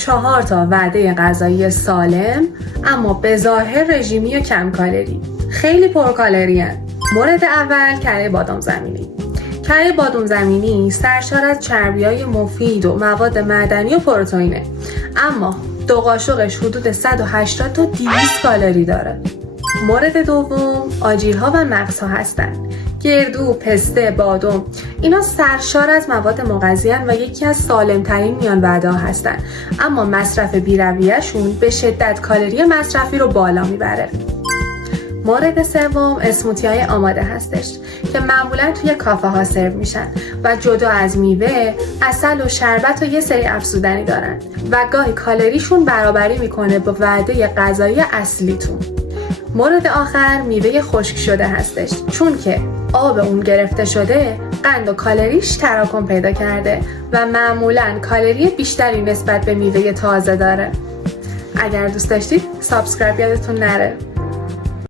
4 تا وعده غذایی سالم اما به ظاهر رژیمی و کم کالری. خیلی پرکالری هستند. مورد اول کره بادام زمینی. کره بادام زمینی سرشار از چربی‌های مفید و مواد معدنی و پروتئینه، اما دو قاشقش حدود 180 تا 200 کالری داره. مورد دوم آجیل‌ها و مغزها هستند. گردو، پسته، بادام اینا سرشار از مواد مغذی‌اند و یکی از سالم‌ترین میان وعده‌ها هستند، اما مصرف بی‌رویه‌شون به شدت کالری مصرفی رو بالا میبره. مورد سوم اسموتی‌های آماده هستش که معمولا توی کافه ها سرو میشن و جدا از میوه، عسل و شربت و یه سری افزودنی دارن و گاهی کالریشون برابری میکنه با وعده غذایی اصلیتون. مورد آخر میوه خشک شده هستش، چون که آب اون گرفته شده قند و کالریش تراکم پیدا کرده و معمولا کالری بیشتری نسبت به میوه تازه داره. اگر دوست داشتید سابسکرایب یادتون نره.